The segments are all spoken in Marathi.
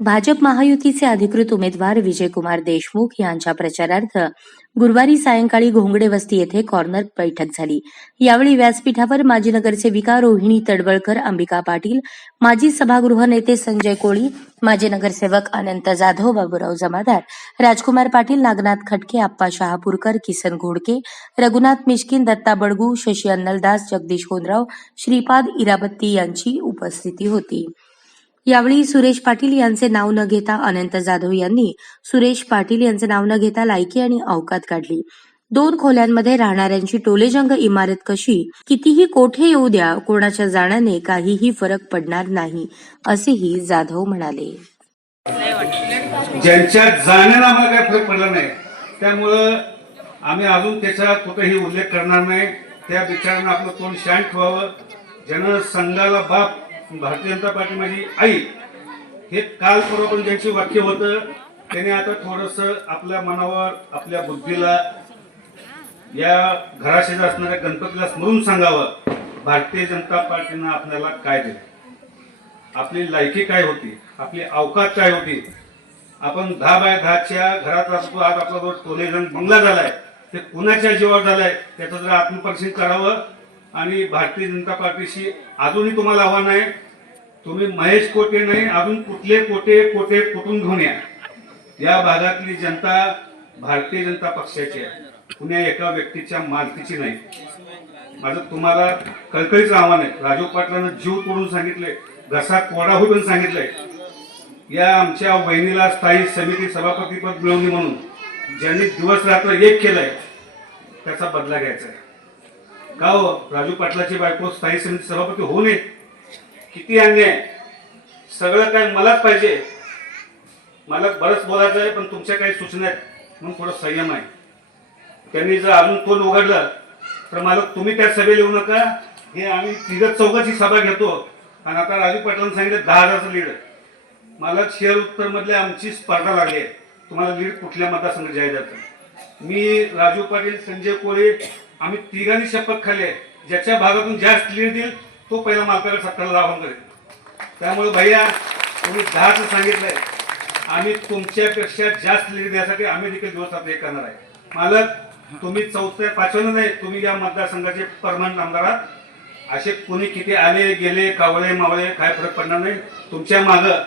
भाजप महायुतीचे अधिकृत उमेदवार विजयकुमार देशमुख यांच्या प्रचारार्थ गुरुवारी सायंकाळी घोंगडे वस्ती येथे कॉर्नर बैठक झाली. यावेळी व्यासपीठावर माजी नगरसेविका रोहिणी तडवळकर अंबिका पाटील माजी सभागृह नेते संजय कोळी माजी नगरसेवक अनंत जाधव बाबूराव जमादार राजकुमार पाटील नागनाथ खटके आप्पा शहापूरकर किसन घोडके रघुनाथ मिश्किन दत्ता बडगू शशी अन्नलदास जगदीश कोनराव श्रीपाद इराबत्ती यांची उपस्थिती होती. यावेळी सुरेश पाटील यांचे नाव न घेता अनंत जाधव यांनी सुरेश पाटील यांचे नाव न घेता लायकी आणि अवकात काढली. दोन खोल्यांमध्ये राहणाऱ्यांची टोलेजंग इमारत कशी कितीही कोठे येऊ द्या कोणाच्या जाण्याने काहीही फरक पडणार नाही असेही जाधव म्हणाले. ज्यांच्या जाण्याला आम्हाला काही फरक पडला नाही त्यामुळं आम्ही अजून त्याचा कुठेही उल्लेख करणार नाही. त्या बिचारांना आपलं तोंड शांत ठेवावं. ज्यानं संघाला बाप भारतीय जनता पार्टी माझी आई हे काल परवा पण ज्यांचे वाक्य होतं त्याने आता थोडस आपल्या मनावर आपल्या बुद्धीला या घराशेज असणाऱ्या गणपतीला स्मरून सांगावं. भारतीय जनता पार्टीनं आपल्याला काय दिलं? आपली लायकी काय होती? आपली अवकात काय होती? आपण दहा बाय दहाच्या घरात राहतो आज आपला जो टोलेजण बंगला झालाय. ते कुणाच्या जीवावर झालाय? त्याचं जर आत्मपरीक्षण करावं. आणि भारतीय जनता पार्टीशी अजूनही तुम्हाला आव्हान आहे. तुम्ही महेश कोटे नाही अजून कुठले कोटे कोटे कुठून घेऊन या? या भागातली जनता भारतीय जनता पक्षाची आहे. कुण्या एका व्यक्तीच्या मालकीची नाही. माझं तुम्हाला कळकळीचं आव्हान आहे. राजू पाटलानं जीव तोडून सांगितले घसा कोडा होऊन सांगितलंय. या आमच्या बहिणीला स्थायी समिती सभापतीपद मिळवली म्हणून ज्यांनी दिवस रात्र एक केलंय त्याचा बदला घ्यायचा आहे. का हो? राजू पाटलाची बायको स्थायी समिती सभापती होऊ नये? किती अन्याय? सगळं काय मलाच पाहिजे. मला बरंच बोलायचं आहे पण तुमच्या काही सूचना आहेत. म्हणून थोडं संयम आहे. त्यांनी जर अजून तोंड उघडलं तर मला तुम्ही त्या सभेला येऊ नका. हे आम्ही तिघत चौघाची सभा घेतो. आणि आता राजू पाटलांनी सांगितलं दहा हजारचं लीड. मला शेअर उत्तरमधल्या आमची स्पर्धा लागली आहे. तुम्हाला लीड कुठल्या मतदारसंघात जाहीर जातं मी राजू पाटील संजय कोळे आम्ही तिघांनी शपथ खाल्ली आहे. ज्याच्या भागातून जास्त लीड देईल तो पहिला मालकाकडे सत्ताला आव्हान करेल. त्यामुळे भैया तुम्ही दहाचं सांगितलंय. आम्ही तुमच्यापेक्षा जास्त लीड देण्यासाठी आम्ही देखील दिवस आता हे करणार आहे. मालक तुम्ही चौथ्या पाचव्यानं नाही तुम्ही या मतदारसंघाचे परमनंट आमदार आहात. असे कोणी किती आले गेले कावळे मावळे काय फरक पडणार नाही. तुमच्या मागं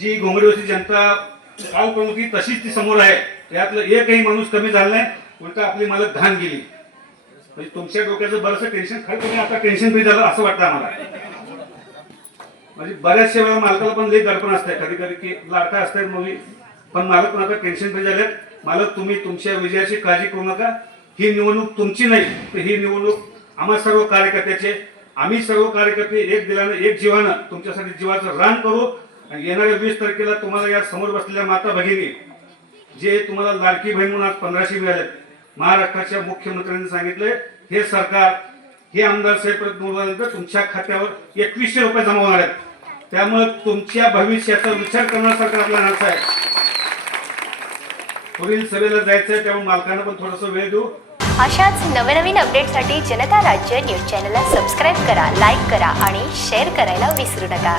जी घोंगडीवरची जनता काल करून होती तशीच ती समोर आहे. यातलं एकही माणूस कमी झाला नाही. उलट आपली मालक घाण गेली. म्हणजे तुमच्या डोक्याचं बरंच टेन्शन खरं म्हणजे आता टेन्शन फ्री झालं असं वाटतं आम्हाला. म्हणजे बऱ्याचशा वेळा मालकाला पण लई दडपण असतंय. कधी कधी की लाडका असतात मुली पण मालक पण आता टेन्शन फ्री झालेत. मालक तुम्ही तुमच्या विजयाची काळजी करू नका. ही निवडणूक तुमची नाही. तर ही निवडणूक आम्हा सर्व कार्यकर्त्याचे. आम्ही सर्व कार्यकर्ते एक दिलानं एक जीवानं तुमच्यासाठी जीवाचं रान करू. आणि येणाऱ्या वीस तारखेला तुम्हाला या समोर बसलेल्या माता भगिनी जे तुम्हाला लाडकी बहीण म्हणून आज पंधराशे मिळाले महाराष्ट्राच्या मुख्यमंत्र्यांनी सांगितलंय हे सरकार हे आमदार साहेब तुमच्या खात्यावर एकवीसशे रुपये जमा होणार आहेत. त्यामुळे तुमच्या भविष्याचा विचार करणार सरकार आपल्या आहे. पुढील सभेला जायचं आहे त्यामुळे मालकांना पण थोडासा वेळ देऊ. अशाच नवनवीन अपडेटसाठी जनता राज्य न्यूज चॅनलला सबस्क्राईब करा लाईक करा आणि शेअर करायला विसरू नका.